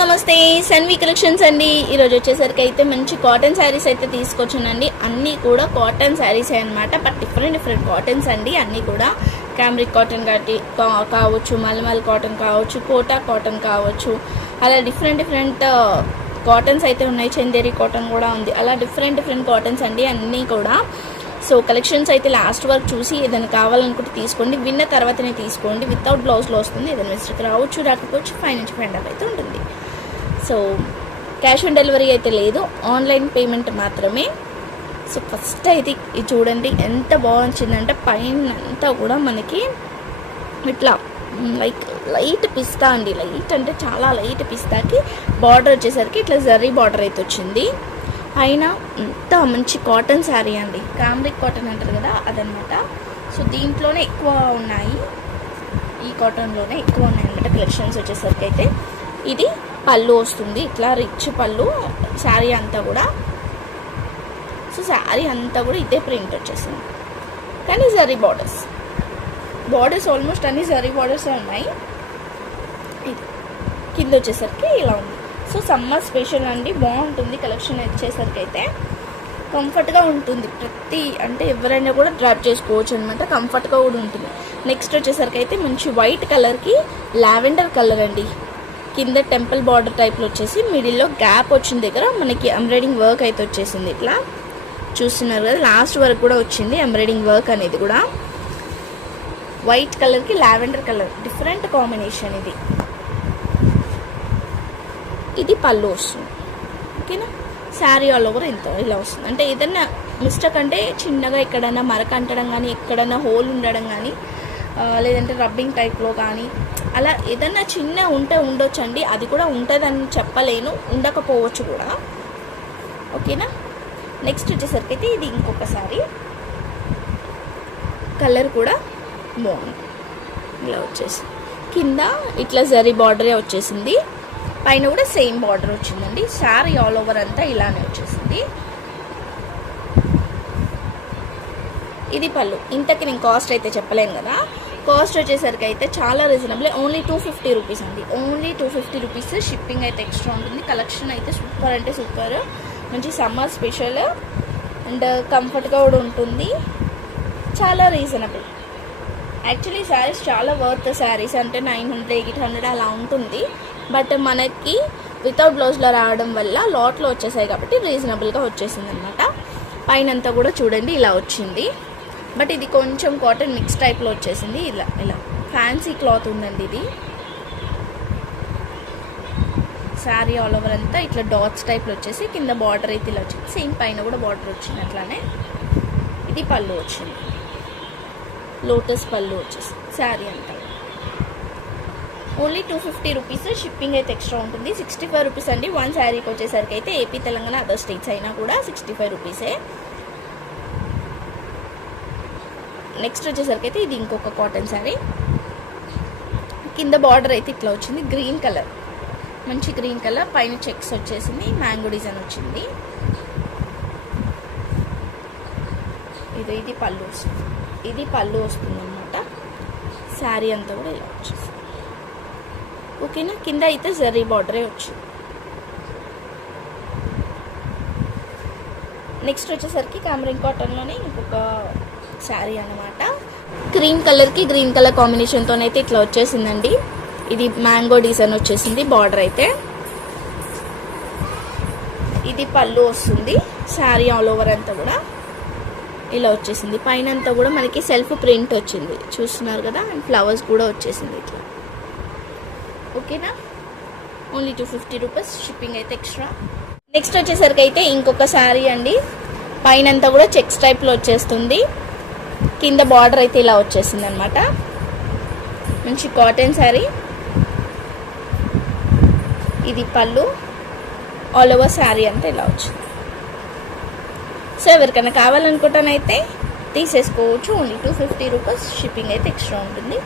నమస్తే సన్వి కలెక్షన్స్ అండి. ఈరోజు వచ్చేసరికి అయితే మంచి కాటన్ శారీస్ అయితే తీసుకొచ్చానండి. అన్నీ కూడా కాటన్ శారీస్ అన్నమాట. బట్ డిఫరెంట్ డిఫరెంట్ కాటన్స్ అండి. అన్నీ కూడా క్యామ్రిక్ కాటన్ కాటి కా- కావచ్చు మల్మల్ కాటన్ కావచ్చు కోటా కాటన్ కావచ్చు. అలా డిఫరెంట్ డిఫరెంట్ కాటన్స్ అయితే ఉన్నాయి. చందేరి కాటన్ కూడా ఉంది. అలా డిఫరెంట్ డిఫరెంట్ కాటన్స్ అండి. అన్నీ కూడా. సో కలెక్షన్స్ అయితే లాస్ట్ వరకు చూసి ఏదైనా కావాలనుకుంటే తీసుకోండి. విన్న తర్వాతనే తీసుకోండి. వితౌట్ బ్లౌజ్లో వస్తుంది. ఏదైనా మిస్టేక్ రావచ్చు రాకపోవచ్చు ఫైవ్ నుంచి ఫైవ్ హండ్రెడ్ అయితే ఉంటుంది. సో క్యాష్ ఆన్ డెలివరీ అయితే లేదు. ఆన్లైన్ పేమెంట్ మాత్రమే. సో ఫస్ట్ అయితే ఇది చూడండి ఎంత బాగుంచిందంటే పైన అంతా కూడా మనకి ఇట్లా లైక్ లైట్ పిస్తా అండి. లైట్ అంటే చాలా లైట్ పిస్తాకి బార్డర్ వచ్చేసరికి ఇట్లా జర్రీ బార్డర్ అయితే వచ్చింది. పైన అంత మంచి కాటన్ శారీ అండి. కామ్రిక్ కాటన్ అంటారు కదా అదనమాట. సో దీంట్లోనే ఎక్కువ ఉన్నాయి. ఈ కాటన్లోనే ఎక్కువ ఉన్నాయి అనమాట కలెక్షన్స్ వచ్చేసరికి అయితే. ఇది పళ్ళు వస్తుంది. ఇట్లా రిచ్ పళ్ళు శారీ అంతా కూడా. సో శారీ అంతా కూడా ఇదే ప్రింట్ వచ్చేసింది. కానీ జరీ బార్డర్స్ బార్డర్స్ ఆల్మోస్ట్ అన్ని జరీ బార్డర్స్ ఉన్నాయి. ఇది కింద వచ్చేసరికి ఇలా ఉంది. సో సమ్మర్ స్పెషల్ అండి. బాగుంటుంది. కలెక్షన్ వచ్చేసరికి అయితే కంఫర్ట్గా ఉంటుంది. ప్రతి అంటే ఎవరైనా కూడా డ్రాప్ చేసుకోవచ్చు అనమాట కంఫర్ట్గా కూడా ఉంటుంది. నెక్స్ట్ వచ్చేసరికి అయితే మంచి వైట్ కలర్కి లావెండర్ కలర్ అండి. కింద టెంపుల్ బార్డర్ టైప్లో వచ్చేసి మిడిల్లో గ్యాప్ వచ్చిన దగ్గర మనకి ఎంబ్రాయిడింగ్ వర్క్ అయితే వచ్చేసింది. ఇట్లా చూస్తున్నారు కదా లాస్ట్ వరకు కూడా వచ్చింది ఎంబ్రాయిడింగ్ వర్క్ అనేది కూడా. వైట్ కలర్కి లావెండర్ కలర్ డిఫరెంట్ కాంబినేషన్ ఇది. ఇది పళ్ళు వస్తుంది. ఓకేనా? శారీ ఆల్ ఓవర్ ఇంత ఇలా వస్తుంది. అంటే ఏదన్నా మిస్టేక్ అంటే చిన్నగా ఎక్కడైనా మరక అంటడం కానీ ఎక్కడైనా హోల్ ఉండడం కానీ లేదంటే రబ్బింగ్ టైప్లో కానీ అలా ఏదన్నా చిన్న ఉంటే ఉండొచ్చండి. అది కూడా ఉంటుందని చెప్పలేను. ఉండకపోవచ్చు కూడా. ఓకేనా? నెక్స్ట్ వచ్చేసరికి అయితే ఇది ఇంకొకసారి. కలర్ కూడా బాగుంది. ఇలా వచ్చేసి. కింద ఇట్లా జరీ బార్డరే వచ్చేసింది. పైన కూడా సేమ్ బార్డర్ వచ్చిందండి. శారీ ఆల్ ఓవర్ అంతా ఇలానే వచ్చేసింది. ఇది పళ్ళు. ఇంతకి నేను కాస్ట్ అయితే చెప్పలేను కదా. కాస్ట్ వచ్చేసరికి అయితే చాలా reasonable only two fifty rupees అండి. Only two fifty rupees shipping అయితే ఎక్స్ట్రా ఉంటుంది. కలెక్షన్ అయితే సూపర్ అంటే సూపర్ మంచి సమ్మర్ స్పెషల్ అండ్ కంఫర్ట్గా కూడా ఉంటుంది. చాలా రీజనబుల్ యాక్చువల్లీ శారీస్ చాలా వర్త్ శారీస్ అంటే నైన్ హండ్రెడ్ ఎయిట్ హండ్రెడ్ అలా ఉంటుంది. బట్ మనకి వితౌట్ బ్లౌజ్లో రావడం వల్ల లాట్లో వచ్చేసాయి కాబట్టి రీజనబుల్గా వచ్చేసింది అనమాట పైనంతా కూడా చూడండి ఇలా వచ్చింది. బట్ ఇది కొంచెం కాటన్ మిక్స్ టైప్లో వచ్చేసింది. ఇలా ఇలా. ఫ్యాన్సీ క్లాత్ ఉందండి ఇది. శారీ ఆల్ ఓవర్ అంతా ఇట్లా డాట్స్ టైప్లో వచ్చేసి కింద బార్డర్ అయితే ఇలా వచ్చింది సేమ్ పైన కూడా బార్డర్ వచ్చింది అట్లానే. ఇది పళ్ళు వచ్చింది. లోటస్ పళ్ళు వచ్చేసి శారీ అంతా. Only two fifty rupees shipping అయితే ఎక్స్ట్రా ఉంటుంది. సిక్స్టీ ఫైవ్ రూపీస్ అండి వన్ శారీకి వచ్చేసరికి అయితే ఏపీ తెలంగాణ అదర్ స్టేట్స్ అయినా కూడా సిక్స్టీ ఫైవ్ రూపీసే నెక్స్ట్ వచ్చేసరికి అయితే ఇది ఇంకొక కాటన్ శారీ కింద బార్డర్ అయితే ఇట్లా వచ్చింది గ్రీన్ కలర్ మంచి గ్రీన్ కలర్ పైన చెక్స్ వచ్చేసింది మ్యాంగో డిజైన్ వచ్చింది. ఇది ఇది పళ్ళు వస్తుంది. ఇది పళ్ళు వస్తుంది అనమాట శారీ అంతా కూడా ఇలా వచ్చేసింది. ఓకేనా కింద అయితే జరీ బార్డరే వచ్చింది. నెక్స్ట్ వచ్చేసరికి కామరింగ్ కాటన్లోనే ఇంకొక శారీ అనమాట గ్రీన్ కలర్కి గ్రీన్ కలర్ కాంబినేషన్తోనైతే ఇట్లా వచ్చేసిందండి. ఇది మ్యాంగో డిజైన్ వచ్చేసింది బార్డర్ అయితే. ఇది పళ్ళు వస్తుంది. శారీ ఆల్ ఓవర్ అంతా కూడా ఇలా వచ్చేసింది. పైన అంతా కూడా మనకి సెల్ఫ్ ప్రింట్ వచ్చింది. చూస్తున్నారు కదా? అండ్ ఫ్లవర్స్ కూడా వచ్చేసింది ఇట్లా. ఓకేనా? Only two fifty rupees shipping అయితే ఎక్స్ట్రా. నెక్స్ట్ వచ్చేసరికి అయితే ఇంకొక శారీ అండి. పైన అంతా కూడా చెక్స్ టైప్లో వచ్చేస్తుంది. కింద బార్డర్ అయితే ఇలా వచ్చేసింది అనమాట మంచి కాటన్ శారీ ఇది పళ్ళు. ఆల్ ఓవర్ శారీ అంతా ఇలా వచ్చింది. సో ఎవరికైనా కావాలనుకుంటానైతే తీసేసుకోవచ్చు. Only two fifty rupees shipping అయితే ఎక్స్ట్రా ఉంటుంది.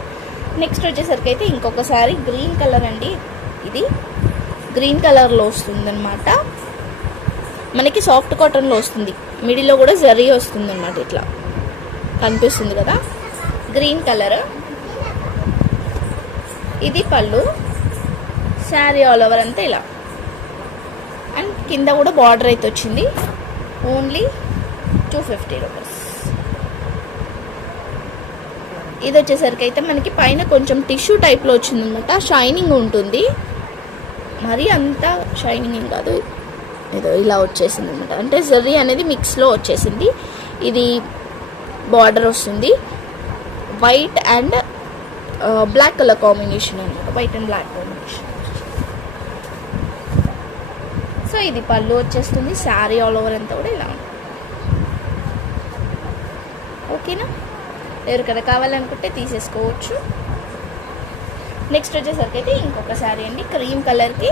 నెక్స్ట్ వచ్చేసరికి అయితే ఇంకొక శారీ గ్రీన్ కలర్ అండి. ఇది గ్రీన్ కలర్లో వస్తుందన్నమాట మనకి సాఫ్ట్ కాటన్లో వస్తుంది. మిడిల్లో కూడా జరీ వస్తుంది అనమాట ఇట్లా. కనిపిస్తుంది కదా? Green colour. ఇది పళ్ళు. శారీ ఆల్ ఓవర్ అంతా ఇలా. అండ్ కింద కూడా బార్డర్ అయితే వచ్చింది. ఓన్లీ టూ ఫిఫ్టీ రూపీస్ ఇది వచ్చేసరికి అయితే మనకి పైన కొంచెం టిష్యూ టైప్లో వచ్చిందనమాట షైనింగ్ ఉంటుంది. మరీ అంత షైనింగ్ ఏం కాదు. ఏదో ఇలా వచ్చేసింది అనమాట అంటే జర్రీ అనేది మిక్స్లో వచ్చేసింది. ఇది బార్డర్ వస్తుంది. White and black colour combination అనమాట. White and black combination so ఇది పళ్ళు వచ్చేస్తుంది. శారీ ఆల్ ఓవర్ అంతా కూడా ఇలా ఉంటుంది. ఓకేనా ఎవరికైనా కావాలనుకుంటే తీసేసుకోవచ్చు. నెక్స్ట్ వచ్చేసరికి అయితే ఇంకొక శారీ అండి. క్రీమ్ కలర్కి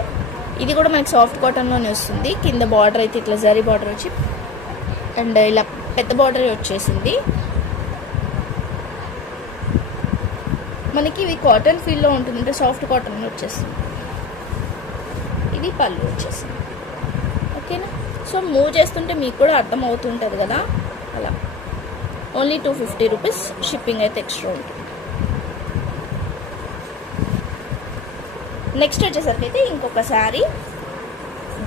ఇది కూడా మనకి సాఫ్ట్ కాటన్లోనే వస్తుంది. కింద బార్డర్ అయితే ఇట్లా జరీ బార్డర్ వచ్చి అండ్ ఇలా పెద్ద బార్డర్ వచ్చేసింది. మనకి ఇది కాటన్ ఫీల్లో ఉంటుంది అంటే సాఫ్ట్ కాటన్ వచ్చేస్తుంది. ఇది పళ్ళు వచ్చేసింది. ఓకేనా? సో మూవ్ చేస్తుంటే మీకు కూడా అర్థం అవుతుంటుంది కదా? అలా. Only two fifty rupees shipping అయితే ఎక్స్ట్రా ఉంటుంది. నెక్స్ట్ వచ్చేసరికి అయితే ఇంకొక శారీ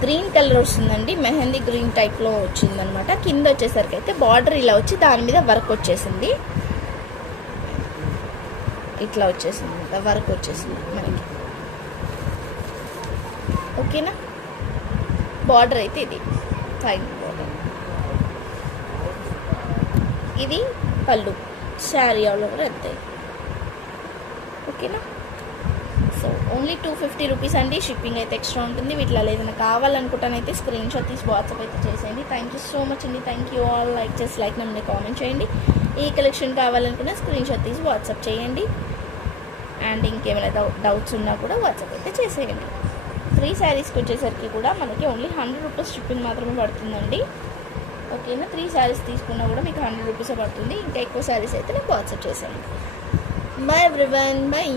గ్రీన్ కలర్ వస్తుందండి మెహందీ గ్రీన్ టైప్లో వచ్చిందనమాట. కింద వచ్చేసరికి అయితే బార్డర్ ఇలా వచ్చి దాని మీద వర్క్ వచ్చేసింది. ఇట్లా వచ్చేసింది వర్క్ వచ్చేసింది మనకి. ఓకేనా? బార్డర్ అయితే ఇది. ఫైన్ బార్డర్ ఇది పళ్ళు. శారీ ఆల్ ఓవర్ అంతే. ఓకేనా? So only two fifty rupees అండి. షిప్పింగ్ అయితే ఎక్స్ట్రా ఉంటుంది. వీటిలో ఏదైనా కావాలనుకుంటానైతే స్క్రీన్ షాట్ తీసి వాట్సాప్ అయితే చేసేయండి. థ్యాంక్ యూ సో మచ్ అండి. థ్యాంక్ యూ ఆల్ లైక్ చేసి లైక్ నమ్మని కామెంట్ చేయండి. ఈ కలెక్షన్ కావాలనుకున్న స్క్రీన్ షాట్ తీసి వాట్సాప్ చేయండి. అండ్ ఇంకేమైనా డౌ డౌట్స్ ఉన్నా కూడా వాట్సాప్ అయితే చేసేయండి. త్రీ శారీస్కి వచ్చేసరికి కూడా మనకి ఓన్లీ హండ్రెడ్ రూపీస్ షిప్పింగ్ మాత్రమే పడుతుందండి. ఓకేనా? త్రీ శారీస్ తీసుకున్నా కూడా మీకు హండ్రెడ్ రూపీసే పడుతుంది. ఇంకా ఎక్కువ శారీస్ అయితే నాకు వాట్సాప్ చేసేయండి. Bye everyone bye